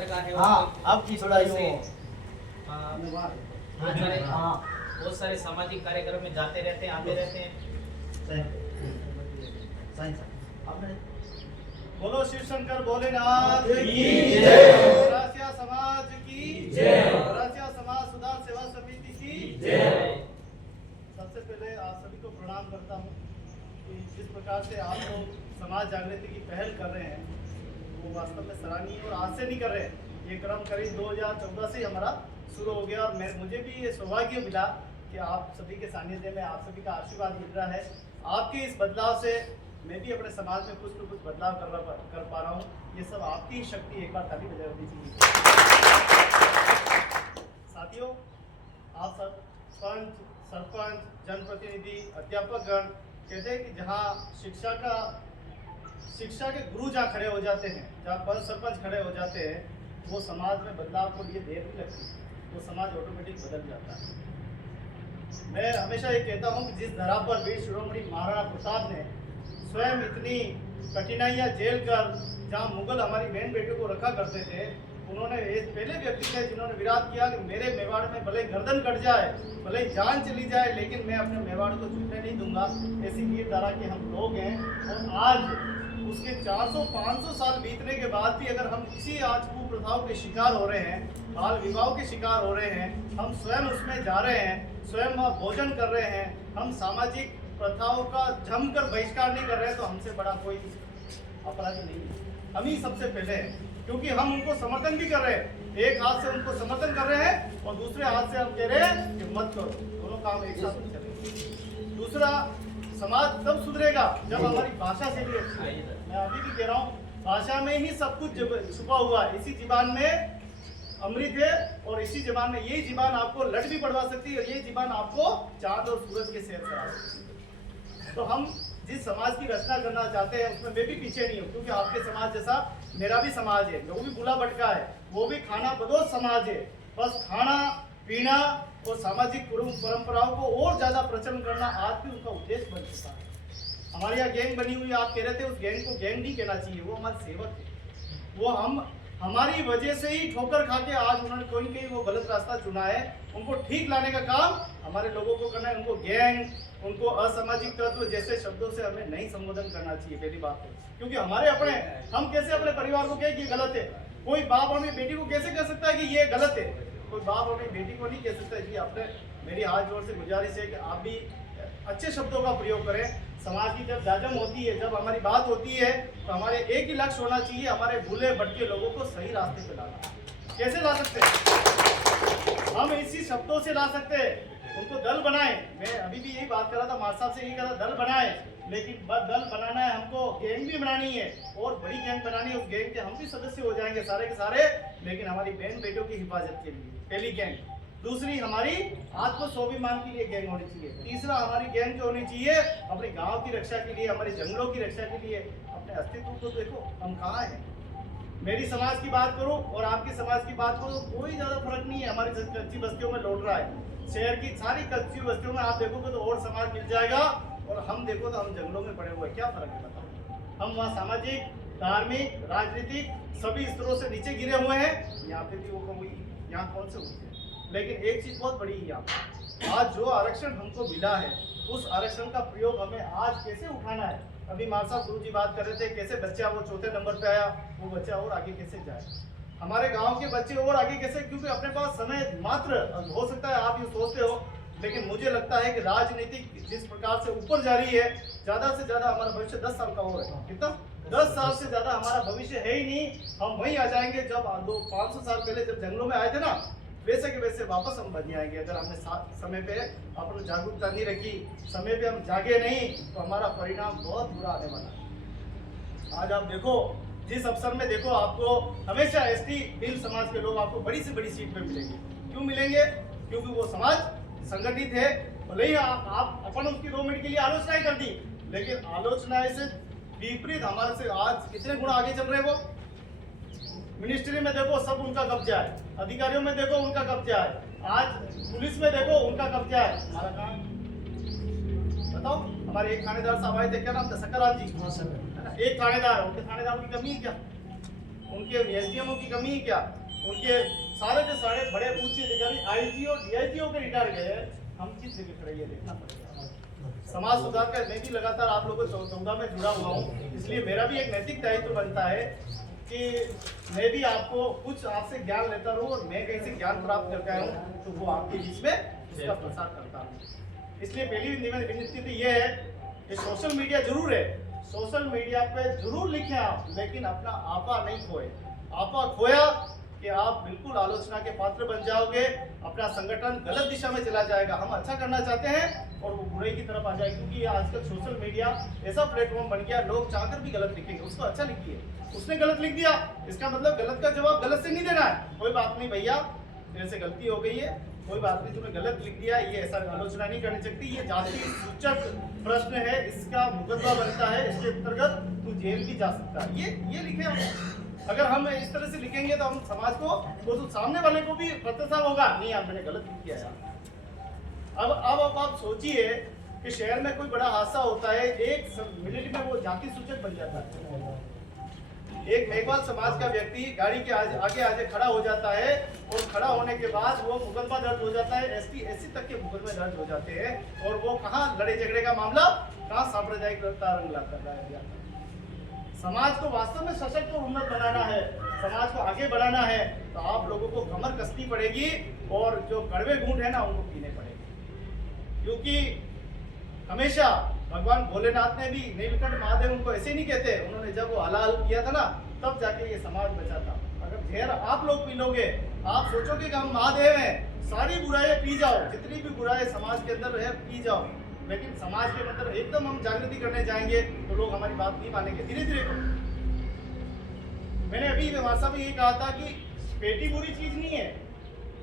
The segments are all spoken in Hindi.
पत्रकार है हाँ, अब की थोड़ा यूं बहुत सारे सामाजिक कार्यक्रम में जाते रहते हैं, आते रहते हैं। बोलो शिव शंकर भोलेनाथ की जय। गौरासिया समाज की जय। गौरासिया समाज सुधार सेवा समिति की जय। सबसे पहले आप सभी को प्रणाम करता हूँ कि जिस प्रकार से आप लोग समाज जागृति की पहल कर रहे हैं वो वास्तव में सराहनीय और आज से नहीं कर रहे हैं। ये क्रम करीब 2014 से ही हमारा शुरू हो गया और मुझे भी ये सौभाग्य मिला कि आप सभी के सानिध्य में आप सभी का आशीर्वाद मिल रहा है। आपके इस बदलाव से मैं भी अपने समाज में कुछ न कुछ बदलाव कर पा रहा हूँ। ये सब आपकी ही शक्ति, एक बार ताली बजा होनी चाहिए। साथियों, आप सब पंच, सरपंच, जनप्रतिनिधि, अध्यापकगण कहते हैं कि जहाँ शिक्षा के गुरु जहाँ खड़े हो जाते हैं, जहाँ पंच सरपंच खड़े हो जाते हैं, वो समाज में बदलाव को लिए देर नहीं लगती, वो समाज ऑटोमेटिक बदल जाता है। मैं हमेशा ये कहता हूँ कि जिस धरा पर वीर शिरोमणि महाराणा प्रताप ने स्वयं इतनी कठिनाइयाँ झेल कर जहाँ मुगल हमारी बहन बेटियों को रखा करते थे, उन्होंने पहले व्यक्ति थे जिन्होंने विराट किया कि मेरे मेवाड़ में भले गर्दन कट जाए, भले गर्दन चली जाए, लेकिन मैं अपने मेवाड़ को छूटने नहीं दूंगा। ऐसी वीर धारा के हम लोग हैं और आज उसके 400-500 साल बीतने के बाद भी अगर हम इसी आज कुप्रथाओं के शिकार हो रहे हैं, बाल विवाह के शिकार हो रहे हैं, हम स्वयं उसमें जा रहे हैं, स्वयं भोजन कर रहे हैं, हम सामाजिक प्रथाओं का जमकर बहिष्कार नहीं कर रहे हैं, तो हमसे बड़ा कोई अपराधी नहीं है। हम ही सबसे पहले हैं, क्योंकि हम उनको समर्थन भी कर रहे हैं। एक हाथ से उनको समर्थन कर रहे हैं और दूसरे हाथ से हम कह रहे हैं कि मत करो। दोनों काम एक साथ चलेंगे। दूसरा, समाज तब सुधरेगा जब हमारी भाषा से भी अच्छी है। मैं अभी भी कह रहा हूँ, भाषा में ही सब कुछ छुपा हुआ है। इसी जीवन में अमृत है और इसी जीवन में यही जीवन आपको लट भी पढ़वा सकती है और ये जीवन आपको चांद और सूरज के सैर करा सकती है। तो हम जिस समाज की रचना करना चाहते हैं उसमें मैं भी पीछे नहीं हूँ, क्योंकि आपके समाज जैसा मेरा भी समाज है, वो भी बुला भटका है, वो भी खाना बदोश समाज है। बस खाना पीना और सामाजिक परंपराओं को और ज्यादा प्रचलन करना आज भी उनका उद्देश्य बन चुका है। हमारे यहाँ गैंग बनी हुई, आप कह रहे थे, उस गैंग को गैंग नहीं कहना चाहिए, वो हमारे सेवक है। वो हमारी वजह से ही ठोकर खा के आज उन्होंने कोई कहीं वो गलत रास्ता चुना है, उनको ठीक लाने का काम हमारे लोगों को करना है। उनको गैंग, उनको असामाजिक तत्व जैसे शब्दों से हमें नहीं संबोधन करना चाहिए। पहली बात तो, क्योंकि हमारे अपने, हम कैसे अपने परिवार को कहें कि गलत है? कोई बाप अपनी बेटी को कैसे कह सकता है कि ये गलत है? कोई बाप अपनी बेटी को नहीं कह सकता है कि आपने, मेरी हाथ जोड़ से गुजारिश है कि आप भी अच्छे शब्दों का प्रयोग करें। समाज की जब जाजम होती है, जब हमारी बात होती है, तो हमारे एक ही लक्ष्य होना चाहिए, हमारे भूले भटके लोगों को सही रास्ते पे लाना। कैसे ला सकते हैं? हम इसी शब्दों से ला सकते हैं। उनको दल बनाए, मैं अभी भी यही बात कर रहा था, मार साहब से यही कह रहा, दल बनाए, लेकिन दल बनाना है हमको, गैंग भी बनानी है और बड़ी गैंग बनानी है। उस गैंग के हम भी सदस्य हो जाएंगे सारे के सारे, लेकिन हमारी बहन बेटियों की हिफाजत के लिए पहली गैंग। दूसरी, हमारी आत्म स्वाभिमान के लिए गैंग होनी चाहिए। तीसरा, हमारी गैंग जो होनी चाहिए अपने गांव की रक्षा के लिए, हमारे जंगलों की रक्षा के लिए। अपने अस्तित्व को देखो, हम कहाँ हैं। मेरी समाज की बात करूं और आपकी समाज की बात करूं, कोई ज्यादा फर्क नहीं है। हमारी कच्ची बस्तियों में लौट रहा है, शहर की सारी कच्ची बस्तियों में आप देखोगे तो और समाज मिल जाएगा, और हम देखो तो हम जंगलों में पड़े हुए, क्या फर्क है बताओ? हम वहाँ सामाजिक, धार्मिक, राजनीतिक सभी स्तरों से नीचे गिरे हुए हैं। यहाँ पे भी वो कम हुई, यहाँ कौन से होते हैं? लेकिन एक चीज बहुत बड़ी है, यहाँ आज जो आरक्षण हमको मिला है, उस आरक्षण का प्रयोग हमें आज कैसे उठाना है। अभी मार साहब गुरु जी बात कर रहे थे, कैसे बच्चा वो चौथे नंबर पे आया, वो बच्चा और आगे कैसे जाए, हमारे गांव के बच्चे और आगे कैसे, क्योंकि अपने पास समय मात्र हो सकता है, आप ये सोचते हो, लेकिन मुझे लगता है कि राजनीतिक जिस प्रकार से ऊपर जा रही है, ज्यादा से ज्यादा हमारा भविष्य 10 साल का और है। कितना? 10 साल से ज्यादा हमारा भविष्य है ही नहीं। हम वहीं आ जाएंगे जब 500 साल पहले जब जंगलों में आए थे ना, वैसे के वैसे वापस हम बन जाएंगे। अगर हमने समय पे अपनी जागरूकता नहीं रखी, समय पे हम जागे नहीं, तो हमारा परिणाम बहुत बुरा आने वाला है। आज आप देखो, जिस अवसर में देखो, आपको हमेशा एसटी बिल समाज के लोग आपको बड़ी से बड़ी सीट पे मिलेंगे। क्यों मिलेंगे? क्योंकि वो समाज संगठित है। भले ही आप अपन उसकी 2 मिनट के लिए आलोचनाएं कर दी, लेकिन आलोचनाएं से विपरीत हमारे से आज कितने गुना आगे चल रहे हैं। वो मिनिस्ट्री में देखो सब उनका कब्जा है, अधिकारियों में देखो उनका कब्जा है, आज पुलिस में देखो उनका कब्जा है। हमारा काम बताओ। हमारे एक थानेदार साहब आए थे, क्या नाम था? सकरलाल जी। एक थानेदार, उनके थानेदारों की कमी है क्या? उनके एसडीएमओ की कमी है क्या? उनके सारे के सारे बड़े उच्च अधिकारी आईजी और डीआईजी के रिटायर गए हैं, हम किस जगह खड़े, ये देखना पड़ेगा। समाज सुधार का मैं भी लगातार आप लोगों को 14 में जुड़ा हुआ हूँ, इसलिए मेरा भी एक नैतिक दायित्व बनता है कि मैं भी आपको कुछ आपसे ज्ञान लेता रहूं, और मैं कहीं से ज्ञान प्राप्त करके आया हूँ तो वो आपके बीच में उसका प्रसार करता हूँ। इसलिए पहली विनती तो ये है कि सोशल मीडिया जरूर है, सोशल मीडिया पे जरूर लिखें आप, लेकिन अपना आपा नहीं खोए। आपा खोया कि आप बिल्कुल आलोचना के पात्र बन जाओगे, अपना संगठन गलत दिशा में चला जाएगा। हम अच्छा करना चाहते हैं और वो बुराई की तरफ आ जाए, क्योंकि आजकल सोशल मीडिया ऐसा प्लेटफॉर्म बन गया, लोग चाहकर भी गलत लिखेंगे, उसको अच्छा लिखिए। उसने गलत लिख दिया, इसका मतलब गलत का जवाब गलत से नहीं देना है। कोई बात नहीं भैया, तेरे से गलती हो गई है, कोई बात नहीं, तूने गलत लिख दिया, ये ऐसा आलोचना नहीं करनी चाहिए, ये जाति सूचक प्रश्न है, इसका मुकदमा बनता है, इसके अंतर्गत तू जेल भी जा सकता है। ये लिखे हम। अगर हम इस तरह से लिखेंगे तो हम समाज को, वो तो सामने वाले को भी पता होगा, नहीं यार मैंने गलत लिख किया यार। अब आप सोचिए कि शहर में कोई बड़ा हादसा होता है, एक मिनट में वो जाति सूचक बन जाता है। एक मेघवाल समाज का व्यक्ति गाड़ी के आगे खड़ा हो जाता है, और खड़ा होने के बाद वो मुकदमा दर्ज हो जाता है, एसटी एससी तक के मुकदमे दर्ज हो जाते हैं, और वो कहाँ लड़े झगड़े का मामला, कहाँ सांप्रदायिक रंग लाता है। समाज को वास्तव में सशक्त और उन्नत बनाना है, समाज को आगे बढ़ाना है, तो आप लोगों को कमर कसनी पड़ेगी, और जो कड़वे घूंट है ना उनको पीने पड़ेंगे। क्योंकि हमेशा भगवान भोलेनाथ ने भी, नीलकंठ महादेव उनको ऐसे नहीं कहते, उन्होंने जब वो हलाल किया था ना, तब जाके ये समाज बचा था। अगर जहर आप लोग पी लोगे, आप सोचोगे कि हम महादेव हैं, सारी बुराइयां पी जाओ, जितनी भी बुराई समाज के अंदर है पी जाओ, लेकिन समाज के अंदर एकदम हम जागृति करने जाएंगे तो लोग हमारी बात नहीं मानेंगे। धीरे धीरे मैंने अभी वार्ता में ये कहा था कि पेटी बुरी चीज नहीं है,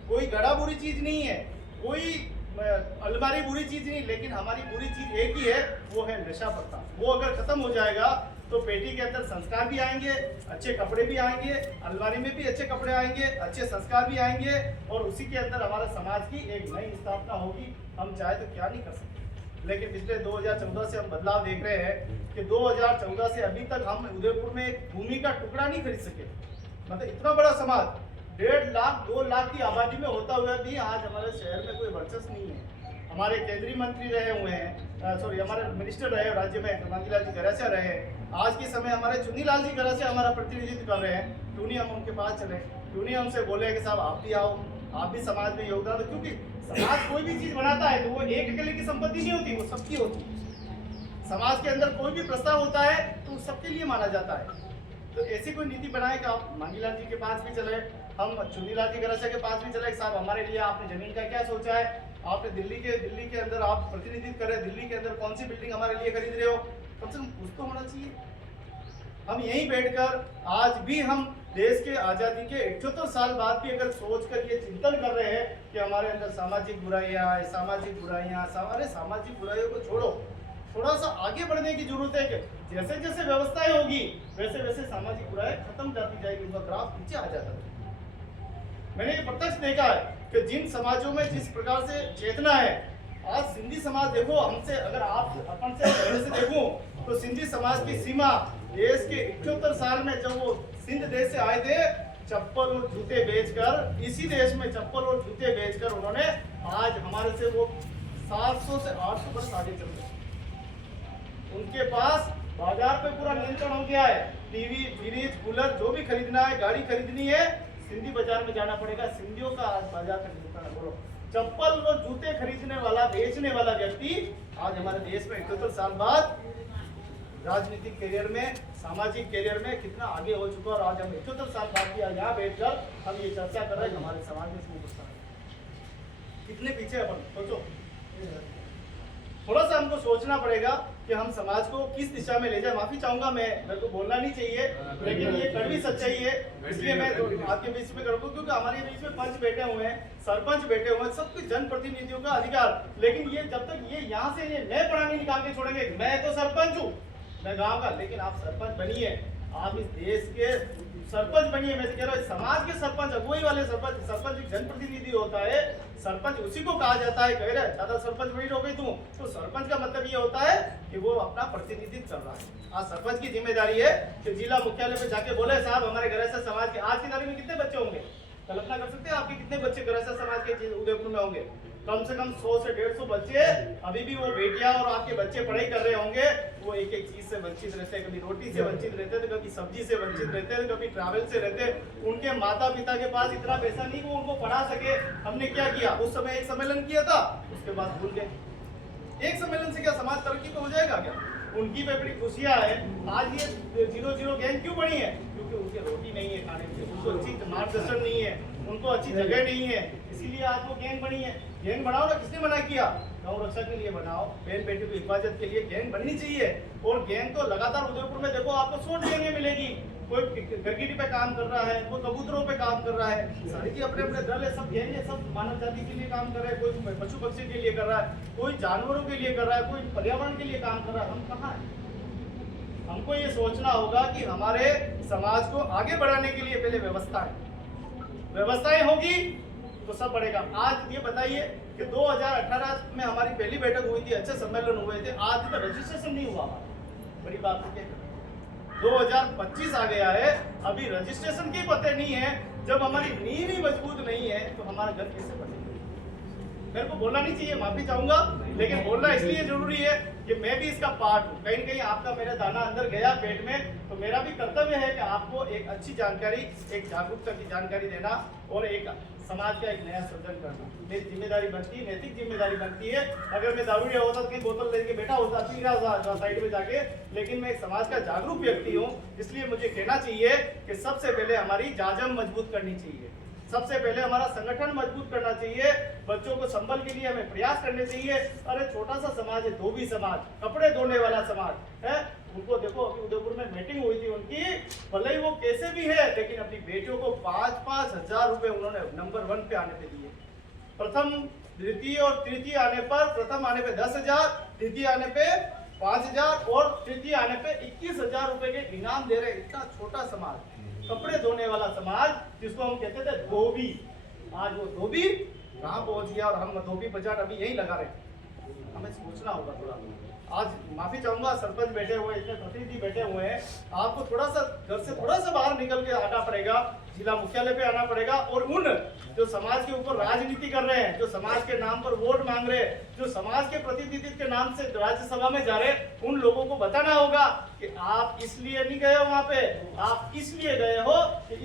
कोई गड़ा बुरी चीज नहीं है, कोई अलमारी बुरी चीज नहीं, लेकिन हमारी बुरी चीज एक ही है, वो है नशा पत्ता। वो अगर खत्म हो जाएगा तो पेटी के अंदर संस्कार भी आएंगे, अच्छे कपड़े भी आएंगे, अलमारी में भी अच्छे कपड़े आएंगे, अच्छे संस्कार भी आएंगे, और उसी के अंदर हमारे समाज की एक नई स्थापना होगी। हम चाहे तो क्या नहीं कर सकते, लेकिन पिछले 2014 से हम बदलाव देख रहे हैं कि 2014 से अभी तक हम उदयपुर में एक भूमि का टुकड़ा नहीं खरीद सके। मतलब इतना बड़ा समाज 1.5 लाख 2 लाख की आबादी में होता हुआ भी आज हमारे शहर में कोई वर्चस्व नहीं है। हमारे केंद्रीय मंत्री रहे हुए हैं, हमारे मिनिस्टर रहे राज्य में, मांगीलाल जी गरासिया रहे, आज के समय हमारे चुन्नीलाल जी गरासिया हमारा प्रतिनिधित्व कर रहे हैं। क्यों नहीं हम उनके पास चले, क्यों नहीं हमसे बोले कि साहब आप भी आओ, आप भी समाज में योगदान दो। क्योंकि समाज कोई भी चीज बनाता है तो वो एक अकेले की संपत्ति नहीं होती, वो सबकी होती है। समाज के अंदर कोई भी प्रस्ताव होता है तो सबके लिए माना जाता है। तो ऐसी कोई नीति बनाए कि आप मांगीलाल जी के पास भी चले, हम चुन्नीलाल जी गरासिया के पास भी चले, साहब हमारे लिए आपने जमीन का क्या सोचा है, आपने दिल्ली के अंदर आप प्रतिनिधित्व करें, दिल्ली के अंदर कौन सी बिल्डिंग हमारे लिए खरीद रहे हो, कम से कम कुछ तो होना चाहिए। हम यहीं बैठकर आज भी हम देश के आज़ादी के 78 साल बाद भी अगर सोचकर ये चिंतन कर रहे हैं कि हमारे अंदर सामाजिक बुराइयां, अरे सामाजिक बुराइयों को छोड़ो, थोड़ा सा आगे बढ़ने की जरूरत है कि जैसे जैसे व्यवस्थाएं होगी वैसे वैसे सामाजिक बुराई खत्म करती जाएगी, उनका ग्राफ नीचे आ जाता है। मैंने ये प्रत्यक्ष देखा है कि जिन समाजों में जिस प्रकार से चेतना है, आज सिंधी समाज देखो, हमसे अगर आप अपन से पहले से देखो तो सिंधी समाज की सीमा देश के 78 साल में जब वो सिंध देश से आए थे, चप्पल और जूते बेचकर, इसी देश में चप्पल और जूते बेचकर उन्होंने आज हमारे से वो 700 से 800 वर्ष आगे चल गए। उनके पास बाजार पे पूरा नियंत्रण हो गया है, टीवी, फ्रिज, कूलर जो भी खरीदना है, गाड़ी खरीदनी है, सिंधी बाजार में जाना पड़ेगा। सिंधियों का आज बाजार का नियंत्रण, बोलो चप्पल और जूते खरीदने वाला, बेचने वाला व्यक्ति आज हमारे देश में 71 साल बाद राजनीतिक करियर में, सामाजिक करियर में कितना आगे हो चुका, और आज हम 71 साल बाद भी यहाँ बैठकर हम ये चर्चा कर रहे हैं हमारे समाज में कितने पीछे अपन सोचो। थोड़ा सा हमको सोचना पड़ेगा कि हम समाज को किस दिशा में ले जाए। माफी चाहूंगा मैं, मेरे को बोलना नहीं चाहिए, लेकिन ये कड़वी सच्चाई है, इसलिए मैं आपके बीच में करूँगा, क्योंकि हमारे बीच में पंच बैठे हुए हैं, सरपंच बैठे हुए हैं, सब कुछ जनप्रतिनिधियों का अधिकार। लेकिन ये जब तक ये यहाँ से ये मैं पढ़ाने निकाल के छोड़ेंगे, मैं तो सरपंच हूँ, मैं गाँव का, लेकिन आप सरपंच बनिए, आप इस देश के सरपंच बनिए, मैं तो कह रहा हूँ समाज के सरपंच, अगुवाई वाले सरपंच, सरपंच एक जनप्रतिनिधि होता है, सरपंच उसी को कहा जाता है। कह रहे ज्यादा सरपंच बनी हो गई तू, तो सरपंच का मतलब ये होता है कि वो अपना प्रतिनिधित्व कर रहा है। आज सरपंच की जिम्मेदारी है कि जिला मुख्यालय पे जाके बोले साहब हमारे गैरैसा समाज के आज की तारीख में कितने बच्चे होंगे, कल्पना कर सकते हैं आपके कितने बच्चे गैरैसा समाज के उदयपुर में होंगे? कम से कम 100 से 150 बच्चे, अभी भी वो बेटियां और आपके बच्चे पढ़ाई कर रहे होंगे, वो एक एक चीज से वंचित रहते हैं, कभी रोटी से वंचित रहते हैं, तो कभी सब्जी से वंचित रहते हैं, तो कभी ट्रैवल से रहते हैं। उनके माता पिता के पास इतना पैसा नहीं कि वो उनको पढ़ा सके। हमने क्या किया उस समय, एक सम्मेलन किया था, उसके बाद भूल गए। एक सम्मेलन से क्या समाज तरक्की पे हो जाएगा क्या? उनकी पे बड़ी खुशियां है। आज ये 0-0 गैंग क्यों बनी है? क्योंकि उनके रोटी नहीं है खाने के, उनको अच्छी मार्गदर्शन नहीं है, उनको अच्छी जगह नहीं है, इसीलिए आज वो गैंग बनी है। गैंग बनाओ ना, किसने मना किया? गौ रक्षा के लिए बनाओ, बहन बेटी की हिफाजत के लिए गैंग बननी चाहिए। और गैंग तो लगातार उदयपुर में देखो आपको 100 गैंगें मिलेगी। कोई गिरगिटी पे काम कर रहा है, कोई कबूतरों पे काम कर रहा है, सारे की अपने अपने दल है, सब गैंग है, सब मानव जाति के लिए काम कर रहे हैं। कोई पशु पक्षी के लिए कर रहा है, कोई जानवरों के लिए कर रहा है, कोई पर्यावरण के लिए काम कर रहा है। हम कहाँ है? हमको ये सोचना होगा कि हमारे समाज को आगे बढ़ाने के लिए पहले व्यवस्थाएं होगी तो सब बढ़ेगा। आज ये बताइए कि 2018 में हमारी पहली बैठक हुई थी, अच्छे सम्मेलन हुए थे, आज तक रजिस्ट्रेशन नहीं हुआ। बड़ी बात है, 2025 आ गया है, अभी रजिस्ट्रेशन की पते नहीं है। जब हमारी नींव ही मजबूत नहीं है तो हमारा घर कैसे बनेगा? मेरे को बोलना नहीं चाहिए, माफी चाहूंगा, लेकिन बोलना इसलिए जरूरी है कि मैं भी इसका पार्ट हूँ। कहीं न कहीं आपका मेरा दाना अंदर गया पेट में, तो मेरा भी कर्तव्य है कि आपको एक अच्छी जानकारी, एक जागरूकता की जानकारी देना और एक समाज का एक नया सृजन करना मेरी जिम्मेदारी बनती है, नैतिक जिम्मेदारी बनती है। अगर मैं दारूडिया होता तो कहीं बोतल लेके बैठा होता, पी रहा था साइड में जाके, लेकिन मैं एक समाज का जागरूक व्यक्ति हूँ, इसलिए मुझे कहना चाहिए कि सबसे पहले हमारी जाजम मजबूत करनी चाहिए, सबसे पहले हमारा संगठन मजबूत करना चाहिए, बच्चों को संबल के लिए हमें प्रयास करने चाहिए। अरे छोटा सा समाज है, धोबी समाज, कपड़े धोने वाला समाज है, उनको देखो अभी उदयपुर में मीटिंग हुई थी उनकी, भले ही वो कैसे भी है, लेकिन अपनी बेटियों को 5-5 हजार रुपए उन्होंने नंबर 1 पे आने पे दिए। प्रथम द्वितीय और तृतीय आने पर, प्रथम आने पे 10,000, द्वितीय आने पे 5,000 और तृतीय आने पे 21,000 रुपए के इनाम दे रहे। इतना छोटा समाज, कपड़े धोने वाला समाज, जिसको हम कहते थे धोबी, आज वो धोबी कहाँ पहुंच गया और हम धोबी बजाट अभी यही लगा रहे। हमें सोचना होगा थोड़ा। आज माफी चाहूंगा, सरपंच बैठे हुए, इतने प्रतिनिधि बैठे हुए हैं, आपको थोड़ा सा घर से थोड़ा सा बाहर निकल के आना पड़ेगा, जिला मुख्यालय पे आना पड़ेगा और उन जो समाज के ऊपर राजनीति कर रहे हैं, जो समाज के नाम पर वोट मांग रहे हैं, जो समाज के प्रतिनिधित्व के नाम से राज्यसभा में जा रहे हैं, उन लोगों को बताना होगा कि आप इसलिए नहीं गए हो वहां पे, आप इसलिए गए हो कि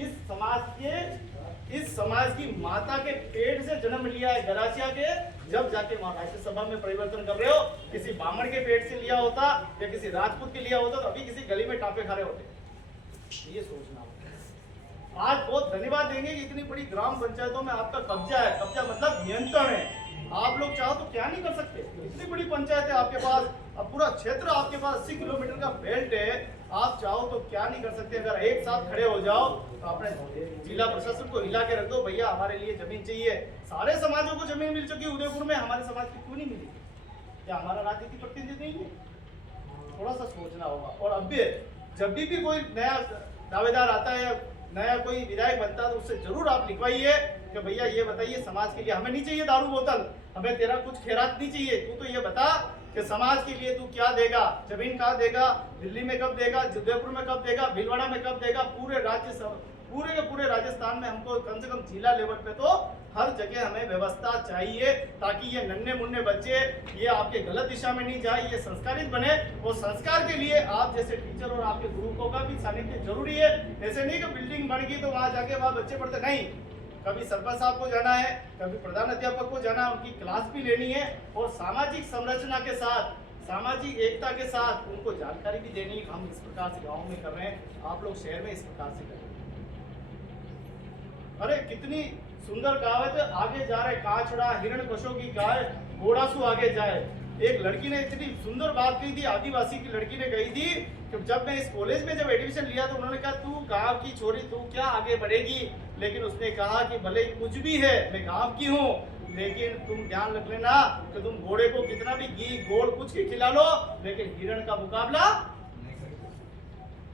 इस समाज की माता के पेट से जन्म लिया है, गरासिया के, जब जाके वहां राज्यसभा में परिवर्तन कर रहे हो। किसी ब्राह्मण के पेट से लिया होता या किसी राजपूत के लिया होता तो अभी किसी गली में टापे खा रहे होते। ये सोचना होगा। आज बहुत धन्यवाद देंगे कि इतनी बड़ी ग्राम पंचायतों में आपका कब्जा है, कब्जा मतलब नियंत्रण है। आप लोग चाहो तो क्या नहीं कर सकते, इतनी बड़ी पंचायत है आपके पास, अब पूरा क्षेत्र आपके पास 80 किलोमीटर का बेल्ट है, आप चाहो तो क्या नहीं कर सकते। अगर एक साथ खड़े हो जाओ तो अपने जिला प्रशासन को हिला के रख दो, भैया हमारे लिए जमीन चाहिए। सारे समाजों को जमीन मिल चुकी है, उदयपुर में हमारे समाज की क्यों नहीं मिली? क्या हमारा राजनीतिक प्रतिनिधि नहीं है? थोड़ा सा सोचना होगा। और अब भी जब भी कोई नया दावेदार आता है, नया कोई विधायक बनता है, तो उससे जरूर आप लिखवाइए कि भैया ये बताइए समाज के लिए हमें नहीं चाहिए दारू बोतल, हमें तेरा कुछ खैरात नहीं चाहिए, तू तो ये बता कि समाज के लिए तू क्या देगा, जमीन कहाँ देगा, दिल्ली में कब देगा, उदयपुर में कब देगा, भीलवाड़ा में कब देगा। पूरे के पूरे राजस्थान में हमको कम से कम जिला लेवल पे तो हर जगह हमें व्यवस्था चाहिए, ताकि ये नन्हे मुन्ने बच्चे ये आपके गलत दिशा में नहीं जाए, ये संस्कारित बने। और संस्कार के लिए आप जैसे टीचर और आपके गुरुओं का भी सानिध्य जरूरी है। ऐसे नहीं कि बिल्डिंग बन गई तो वहां जाके वहां बच्चे पढ़ते, नहीं, कभी सरपंच साहब को जाना है, कभी प्रधान अध्यापक को जाना है, उनकी क्लास भी लेनी है और सामाजिक संरचना के साथ, सामाजिक एकता के साथ उनको जानकारी भी देनी है। हम इस प्रकार से गाँव में कर रहे हैं, आप लोग शहर में इस प्रकार से कर रहे हैं। अरे कितनी सुंदर कहावत है, आगे जा रहे काछड़ा हिरण कशों की गाय, घोड़ासू आगे जाए। एक लड़की ने इतनी सुंदर बात कही थी, आदिवासी की लड़की ने कही थी कि जब मैं इस कॉलेज में जब एडमिशन लिया तो उन्होंने कहा तू गांव की छोरी, तू क्या आगे बढ़ेगी। लेकिन उसने कहा कि भले कुछ भी है, मैं गांव की हूँ, लेकिन तुम ध्यान रख लेना कि तुम घोड़े को कितना भी घी गोड़ कुछ के खिला लो, लेकिन हिरण का मुकाबला।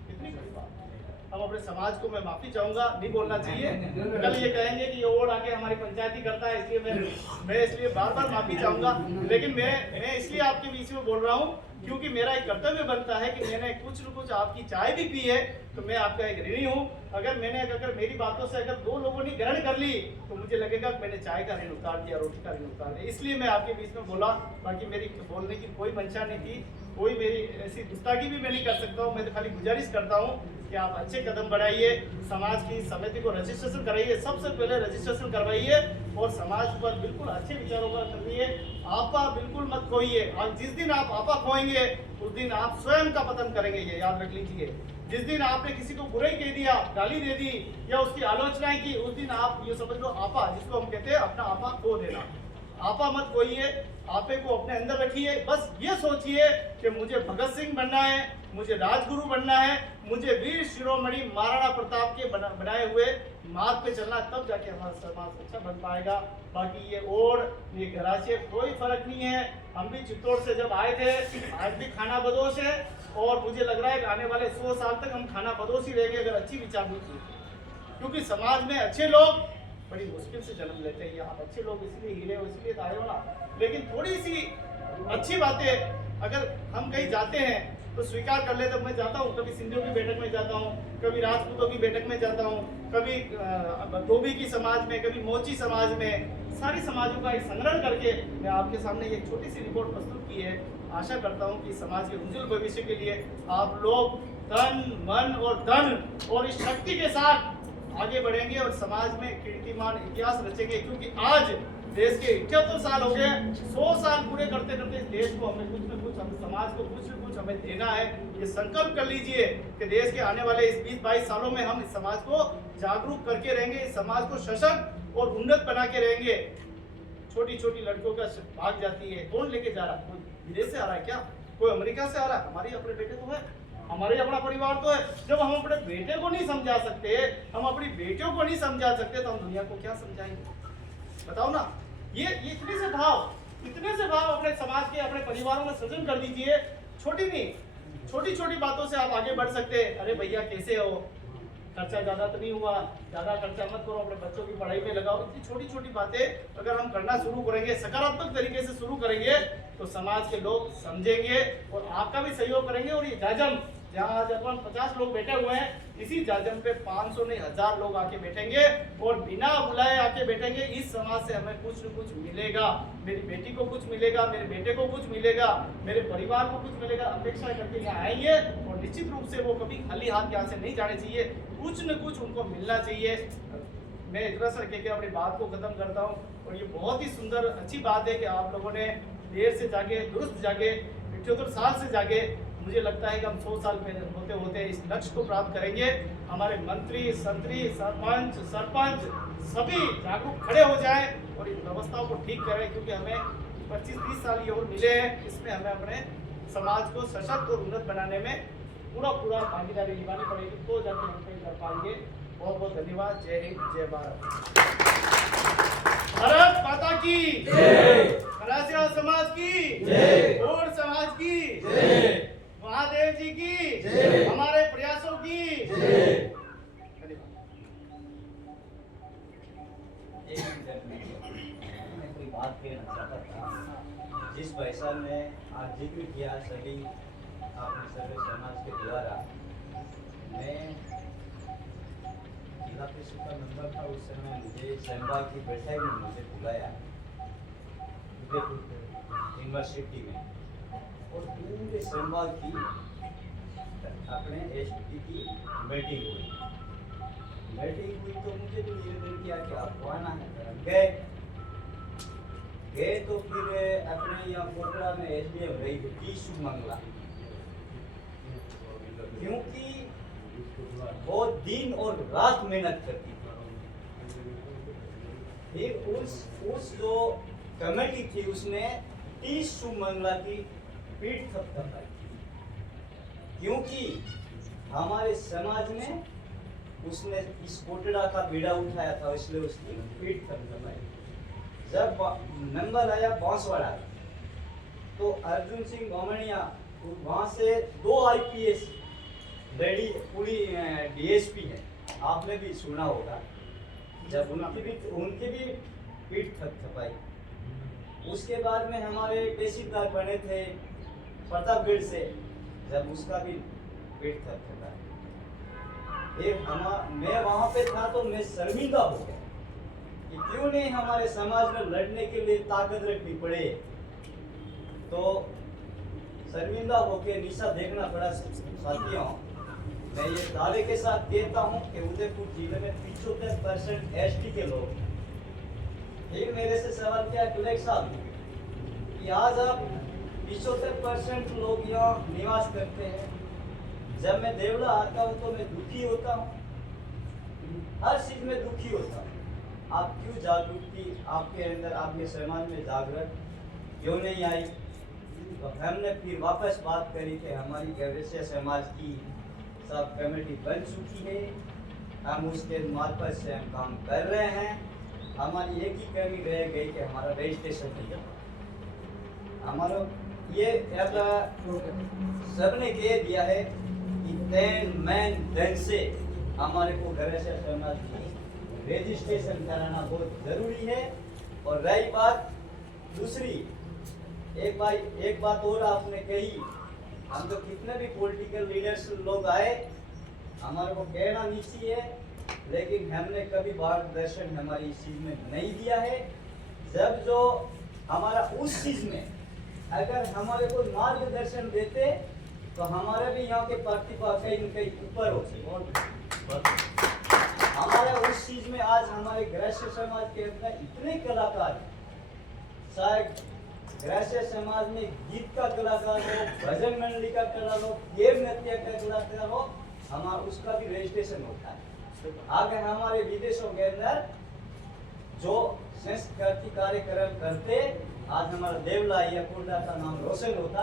कितनी बड़ी बात। हम अपने समाज को मैं माफी चाहूंगा, नहीं बोलना चाहिए। कल ये कहेंगे कि ये वोट आके हमारी पंचायती करता है, इसलिए मैं इसलिए बार बार माफी चाहूंगा। लेकिन मैं इसलिए आपके बीच में बोल रहा हूँ क्योंकि मेरा एक कर्तव्य बनता है कि मैंने कुछ न कुछ आपकी चाय भी पी है तो मैं आपका एक ऋणी हूँ। अगर मेरी बातों से अगर 2 लोगों ने ग्रहण कर ली तो मुझे लगेगा कि मैंने चाय का ऋण उतार दिया, रोटी का ऋण उतार दिया। इसलिए मैं आपके बीच में बोला, बाकी मेरी बोलने की कोई मंशा नहीं थी, कोई मेरी ऐसी गुस्ताखी भी मैं नहीं कर सकता हूँ। मैं तो खाली गुजारिश करता हूँ कि आप अच्छे कदम बढ़ाइए, समाज की समिति को रजिस्ट्रेशन कराइए, सबसे पहले रजिस्ट्रेशन करवाइए और समाज पर बिल्कुल अच्छे विचारों पर करिए। आपा बिल्कुल मत खोइए, और जिस दिन आप आपा खोएंगे उस दिन आप स्वयं का पतन करेंगे, ये याद रख लीजिए। जिस दिन आपने किसी को बुराई कह दिया, गाली दे दी या उसकी आलोचनाएं की, उस दिन आप ये समझ लो आपा, जिसको हम कहते हैं अपना आपा खो देना। आपा मत खोइए, आपे को अपने अंदर रखिए। बस ये सोचिए कि मुझे भगत सिंह बनना है, मुझे राजगुरु बनना है, मुझे वीर शिरोमणि महाराणा प्रताप के बनाए हुए मार्ग पे चलना, तब जाके हमारा समाज अच्छा बन पाएगा। बाकी ये और ये घराचे कोई फर्क नहीं है। हम भी चित्तौड़ से जब आए थे, आज भी खाना बदोश है और मुझे लग रहा है कि आने वाले 100 साल तक हम खाना बदोश ही रहेंगे अगर अच्छी विचार नहीं की। क्योंकि समाज में अच्छे लोग बड़ी मुश्किल से जन्म लेते हैं। आप अच्छे लोग इसलिए हीरे हो, इसलिए तो आए हो ना। लेकिन थोड़ी सी अच्छी बातें अगर हम कहीं जाते हैं तो स्वीकार कर ले। तब मैं जाता हूँ, कभी सिंधियों की बैठक में जाता हूँ, कभी राजपूतों की बैठक में जाता हूँ, कभी धोबी की समाज में, कभी मोची समाज में, सारी समाजों का एक संग्रहण करके मैं आपके सामने एक छोटी सी रिपोर्ट प्रस्तुत की है। आशा करता हूँ कि समाज के उज्जवल भविष्य के लिए आप लोग तन मन और धन और इस शक्ति के साथ आगे बढ़ेंगे और समाज में कीर्तिमान इतिहास रचेंगे। क्योंकि आज देश के 78 साल हो गए, 100 साल पूरे करते करते इस देश को हमें कुछ न कुछ, हम समाज को कुछ न कुछ हमें देना है। ये संकल्प कर लीजिए कि देश के आने वाले इस 20-22 सालों में हम इस समाज को जागरूक करके रहेंगे, इस समाज को सशक्त और उन्नत बना के रहेंगे। छोटी छोटी लड़कियों का भाग जाती है, कौन लेके जा रहा है? कोई विदेश से आ रहा है क्या? कोई अमेरिका से आ रहा है? हमारे अपने बेटे तो है, हमारे अपना परिवार तो है। जब हम अपने बेटे को नहीं समझा सकते, हम अपनी बेटियों को नहीं समझा सकते, तो हम दुनिया को क्या समझाएंगे? बताओ ना। ये इतने से भाव अपने समाज के, अपने परिवारों में सृजन कर दीजिए। छोटी छोटी बातों से आप आगे बढ़ सकते हैं। अरे भैया कैसे हो, खर्चा ज्यादा तो नहीं हुआ, ज्यादा खर्चा मत करो, अपने बच्चों की पढ़ाई में लगाओ। इतनी छोटी छोटी बातें अगर हम करना शुरू करेंगे, सकारात्मक तरीके से शुरू करेंगे, तो समाज के लोग समझेंगे और आपका भी सहयोग करेंगे। और ये जाजम, जहाँ आज अपन 50 लोग बैठे हुए हैं, इसी जाजम पे 500 नहीं 1000 लोग आके बैठेंगे और बिना बुलाए आके बैठेंगे। इस समाज से हमें कुछ न कुछ मिलेगा। मेरी बेटी को कुछ मिलेगा, मेरे बेटे को कुछ मिलेगा, मेरे परिवार को कुछ मिलेगा। अपेक्षा करके यहाँ आएंगे और निश्चित रूप से वो कभी खाली हाथ यहाँ से नहीं जाने चाहिए, कुछ न कुछ उनको मिलना चाहिए। मैं इतना सा कह के अपनी बात को खत्म करता हूँ। और ये बहुत ही सुंदर अच्छी बात है कि आप लोगों ने देर से जागे, दुरुस्त जागे, 78 साल से जागे। मुझे लगता है कि हम 100 साल पहले होते होते इस लक्ष्य को प्राप्त करेंगे। हमारे मंत्री, संतरी, सरपंच सभी जागरूक खड़े हो जाएं और इन व्यवस्थाओं को ठीक करें। क्योंकि हमें 25-30 साल ये और मिले हैं, इसमें हमें अपने समाज को सशक्त और उन्नत बनाने में पूरा भागीदारी निभानी पड़ेगी, तो जाके हम कहीं कर पाएंगे। बहुत बहुत धन्यवाद। जय हिंद, जय भारत। भारत माता की जय, खलासिया समाज की जय, और समाज की जय, महादेव जी की जय, हमारे प्रयासों की जय। मैं कोई बात कहना चाहता था। जिस भाषा में आज जिक्र किया सभी आपने सर्वे समाज के द्वारा, मैं जिला परिषद का मेंबर था उस समय। मुझे सेमबाग की बैठक में मुझे बुलाया उदयपुर यूनिवर्सिटी में, और पूरे सेमबाग की अपने एसटी की मीटिंग हुई तो मुझे भी निवेदन किया कि आपको आना है। गए तो फिर अपने यहाँ कोटरा में एसडीएम रही थी टीशु मंगला, क्योंकि बहुत दिन और रात मेहनत करती थी। फिर उस जो कमेटी थी उसने टीशु मंगला की पीठ थपथपाई, क्योंकि हमारे समाज में उसने इस कोटड़ा का बीड़ा उठाया था, इसलिए उसकी पीठ थपथपाई। जब नंबर आया बांसवाड़ा, तो अर्जुन सिंह गोमनिया वहां से 2 IPS लेडी पूरी डीएसपी है, आपने भी सुना होगा। जब उनकी भी पीठ थपथपाई। उसके बाद में हमारे तहसीलदार बने थे प्रतापगढ़ से, जब उसका भी पीठ थपथपाई। मैं वहां पे था तो मैं शर्मिंदा हो गया कि क्यों नहीं हमारे समाज में लड़ने के लिए ताकत रखनी पड़े। तो शर्मिंदा होके निशा देखना पड़ा। साथियों, मैं ये दावे के साथ कहता हूँ कि उदयपुर जिले में 75% एसटी के लोग हैं। फिर मेरे से सवाल किया कलेक्टर साहब कि आज आप 75% लोग यहाँ निवास करते हैं, जब मैं देवला आता हूँ तो मैं दुखी होता हूँ, हर चीज में दुखी होता हूँ। आप क्यों जागरूकता आपके अंदर, आपके समाज में जागृत क्यों नहीं आई? तो हमने फिर वापस बात करी कि हमारी गैवैश्य समाज की सब कमेटी बन चुकी है, हम उसके मार्फत से हम काम कर रहे हैं। हमारी एक ही कमी रह गई कि हमारा रजिस्ट्रेशन नहीं है। हमारा ये सबने कह दिया है कि 10 मैन दिन से हमारे को गैवैश्य समाज की रजिस्ट्रेशन कराना बहुत जरूरी है। और रही बात दूसरी, एक बात और आपने कही, हम तो कितने भी पॉलिटिकल लीडर्स लोग आए, हमारे को कहना नहीं चाहिए, लेकिन हमने कभी मार्गदर्शन हमारी इस चीज में नहीं दिया है। जब जो हमारा उस चीज में अगर हमारे को मार्गदर्शन देते तो हमारे भी यहाँ के प्रतिभा कहीं न कहीं ऊपर होती। हमारे उस चीज में आज हमारे गैवैश्य समाज के अंदर इतने कलाकार हैं, शायद गैवैश्य समाज में गीत का कलाकार हो, भजन मंडली का कलाकार हो, देव नृत्य का कलाकार हो, हमारा उसका भी रजिस्ट्रेशन होता है। आगे हमारे विदेशों के अंदर जो संस्कृति कार्यक्रम करते, आज हमारा देवला या कुर्दा का नाम रोशन होता।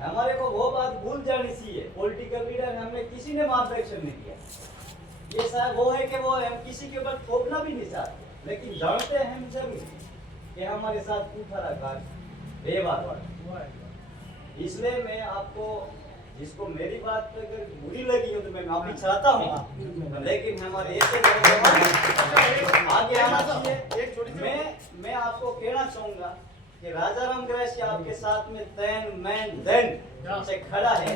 हमारे को वो बात भूल जानी चाहिए, पॉलिटिकल लीडर हमें किसी ने मार्गदर्शन नहीं किया। ये शायद वो है कि वो हम किसी के ऊपर थोपना भी नहीं चाहते, लेकिन जानते हैं हम जरूर कि हमारे साथ पूछा रखा बेबाद। इसलिए मैं आपको, जिसको मेरी बात अगर बुरी लगी हो तो मैं माफी चाहता हूँ, लेकिन हमारे आगे आना चाहिए। मैं आपको कहना चाहूंगा कि राजाराम गैवैश्य आपके साथ में 10 मैन दिन से खड़ा है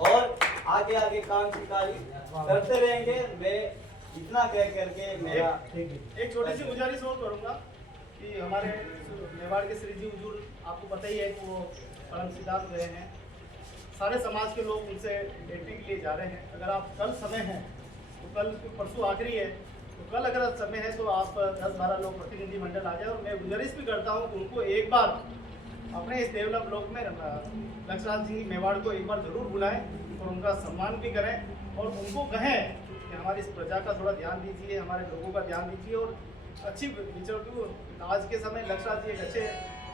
और आगे आगे काम की कार्य करते रहेंगे। मैं इतना कह करके मेरा एक छोटी सी गुजारिश और करूंगा कि हमारे मेवाड़ के श्री जी हुजूर, आपको पता ही है कि वो परम सिद्धांत गए हैं, सारे समाज के लोग उनसे भेंटने के लिए जा रहे हैं। अगर आप कल समय है तो कल, परसों आखिरी है, तो कल अगर समय है तो आप 10-12 लोग प्रतिनिधि मंडल आ जाए। और मैं गुजारिश भी करता हूँ कि उनको एक बार अपने इस देवला ब्लॉक में लक्ष्मण जी मेवाड़ को एक बार जरूर बुलाएं और उनका सम्मान भी करें और उनको कहें कि हमारी इस प्रजा का थोड़ा ध्यान दीजिए, हमारे लोगों का ध्यान दीजिए और अच्छी विचार। आज के समय लक्ष्मण जी एक अच्छे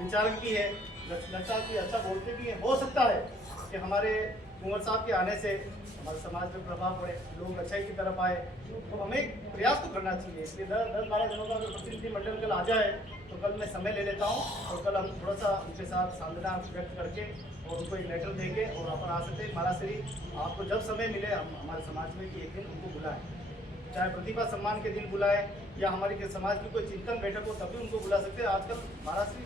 विचारक भी है, लक्ष्मण जी अच्छा बोलते भी हैं। हो सकता है कि हमारे कुंवर साहब के आने से हमारे समाज में प्रभाव पड़े, लोग अच्छाई की तरफ आए, तो हमें प्रयास तो करना चाहिए। इसलिए 10-12 जनों का अगर प्रतिनिधि मंडल कल आ जाए तो कल मैं समय ले लेता हूँ और कल हम थोड़ा सा उनके साथ सांत्वना व्यक्त करके और उनको एक लेटर देके और अपन आ सकते हैं। महाराज श्री, आपको जब समय मिले हम हमारे समाज में कि एक दिन उनको बुलाएं, चाहे प्रतिभा सम्मान के दिन बुलाएं या हमारे समाज की कोई चिंतन बैठक हो तभी उनको बुला सकते हैं। आजकल महाराज श्री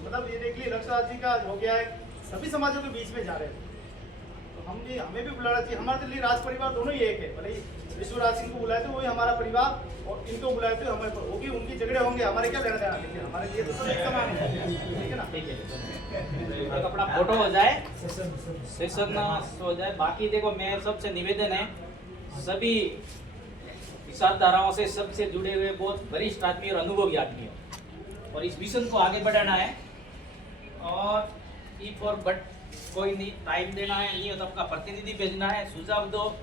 मतलब ये देख लीजिए लक्ष्मण जी का हो गया है, सभी समाजों के बीच में जा रहे हैं, तो हम भी हमें भी बुलाना चाहिए। हमारे लिए राज परिवार दोनों ही एक है, भले ही विश्वराज सिंह को बुलाए थे वही हमारा परिवार और इनको बुलाए थे हमारे पर होगी, उनकी झगड़े होंगे, हमारे क्या लेना देना, लेकिन हमारे लिए तो सब एक समान है, ठीक है ना। ठीक है, एक अपना फोटो हो जाए, सेशन हो जाए। बाकी देखो, मैं सबसे निवेदन है, सभी विचारधाराओं से सबसे जुड़े हुए बहुत वरिष्ठ आदमी और अनुभवी आदमी हो और इस मिशन को आगे बढ़ाना है। और ई फॉर बट कोई नहीं टाइम देना है, नहीं हो तो अपना प्रतिनिधि भेजना है, सुझाव दो।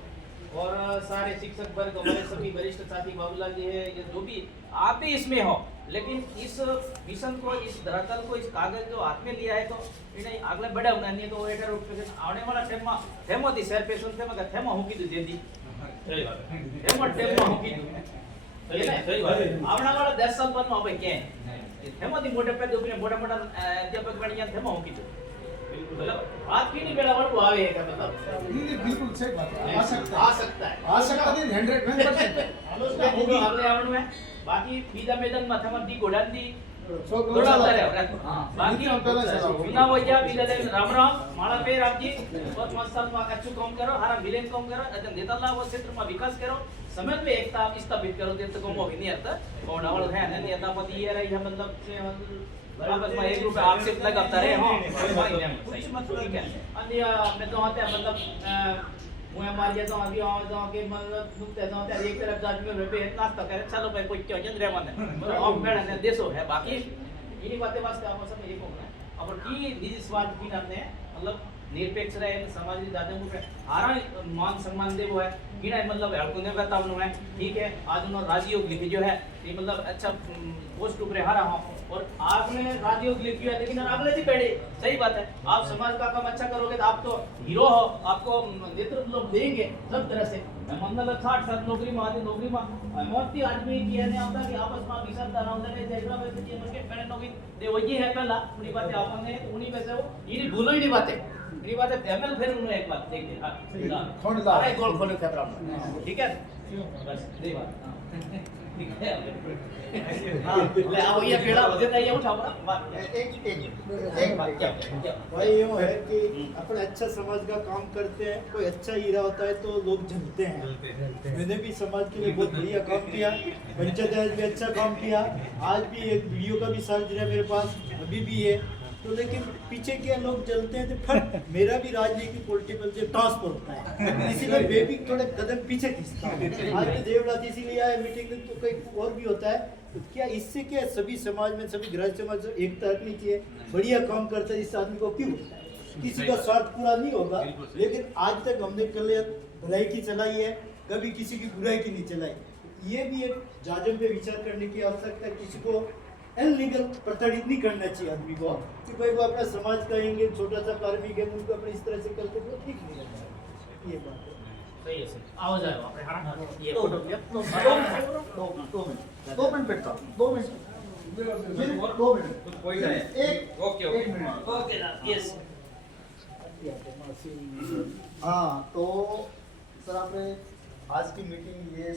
और सारे शिक्षक वर्ग, हमारे सभी वरिष्ठ साथी बाबूलाल जी है, ये जो भी आप भी इसमें हो, लेकिन इस मिशन को, इस धरातल को, इस कागज जो हाथ में लिया है तो इन्हें आगले बढ़ा होना नहीं तो एटर आने वाला टाइम में थेमो थी सर पेशन थे मगर थेमो હું કીધું જેદી સહી વાત થેમો ટેમો હું કીધું સહી ને સહી વાત આવના વાળા 10 સાલ બનવા હવે કે થેમો થી મોટે પે દુબને મોટા મોટા અધ્યાપક બની ગયા થેમો હું કીધું बिल्कुल मतलब बात की नहीं बेड़ा वट आवे है क्या मतलब नहीं, बिल्कुल सही बात है, आ सकता है, आ सकता है आ सकता है 100% उसमें होगी આપણે આવડું है बाकी બીજા મેદાનમાં થમતી ગોડાંદી सो દોડાવતા રહે હા બાકી પહેલા ચલાવો ચુનાવ હોય ગયા બીજા દે રામ રામ માળા પેર આપજી और मसाल में अच्छू काम करो हारा विलेन काम करो अतन नेता लाभ क्षेत्र में विकास करो समझ में एकता स्थापित करो देर तक को नहीं आता और आवड़ है नहीं आता पति ये रही है मतलब आपस में एक रुपए आक्षेप लगाता रहे हां कुछ मतलब ठीक है अन्य मैं तो आते मतलब मुझे मार गया तो अभी आओ तो के मतलब नुकते तो त्यारे एक तरफ जात में रुपए नाश्ता करे चलो भाई कोई क्यों जन रे माने हम बेड़ा ने देशो है बाकी इन्हीं बातें वास्ते आपस में एक होना है अब की निजी स्वार्थ की नाते मतलब निरपेक्ष रहे समाज की दादे मुझे हारा मान सम्मान दे वो है गिना मतलब हड़कुने का तामनु है ठीक है आज उन्होंने राजयोग लिखी जो है ये मतलब अच्छा पोस्ट ऊपर हारा हो और आपने राजयोग लिखी है लेकिन अगले जी पेड़े सही बात है आप समाज का काम अच्छा करोगे तो आप तो हीरो हो आपको नेतृत्व लोग देंगे सब तरह से मतलब 60 साल नौकरी में आदि नौकरी में मोती आदमी की है आता कि आपस में विचार धारा होता है जैसा वैसे जी मुझे पेड़ नौकरी दे वही है पहला पूरी बातें आपने उन्हीं में से वो ये भूलो ही नहीं बातें ये बात है फैमिली फिर उन्होंने एक बात देख लिया हां खोल ला अरे गोल खोलो खतरा ठीक है बस दे बात ठीक है हां ले आओ ये पेड़ा हो जाता है ये उठाओ ना बात एक बात क्या भाई यूँ है कि अपन अच्छा समाज का काम करते हैं कोई अच्छा हीरा होता है तो लोग जलते हैं मैंने भी समाज के लिए बहुत बढ़िया काम किया पंचायत राज में अच्छा काम किया आज भी एक वीडियो का भी साथ है मेरे पास अभी भी है तो लेकिन पीछे क्या लोग जलते हैं तो फिर मेरा भी राजनीतिक पॉलिटिकल से ट्रांसफर होता है इसीलिए मैं भी थोड़े कदम पीछे खींचता हूँ आज तो देवरात इसीलिए आया मीटिंग में तो कहीं और भी होता है तो क्या इससे क्या सभी समाज में सभी गृह समाज एकता रखनी चाहिए बढ़िया काम करता है इस आदमी को क्यों किसी का स्वार्थ पूरा नहीं होगा लेकिन आज तक हमने कल्याण भलाई की चलाई है कभी किसी की बुराई की नहीं चलाई ये भी एक जाजम पे विचार करने की आवश्यकता है किसी को इलीगल प्रताड़ित नहीं करना चाहिए आदमी को कि भाई वो अपना समाज कहेंगे छोटा सा कार्मिक है उनको अपने इस तरह से करते तो ठीक नहीं लगता है ये बात है सही है सही आओ जाओ अपने हां ये दो फोटो मिनट 2 मिनट बैठता 2 मिनट 2 मिनट कोई नहीं एक ओके एक मिनट ओके यस हाँ तो सर आपने आज की मीटिंग ये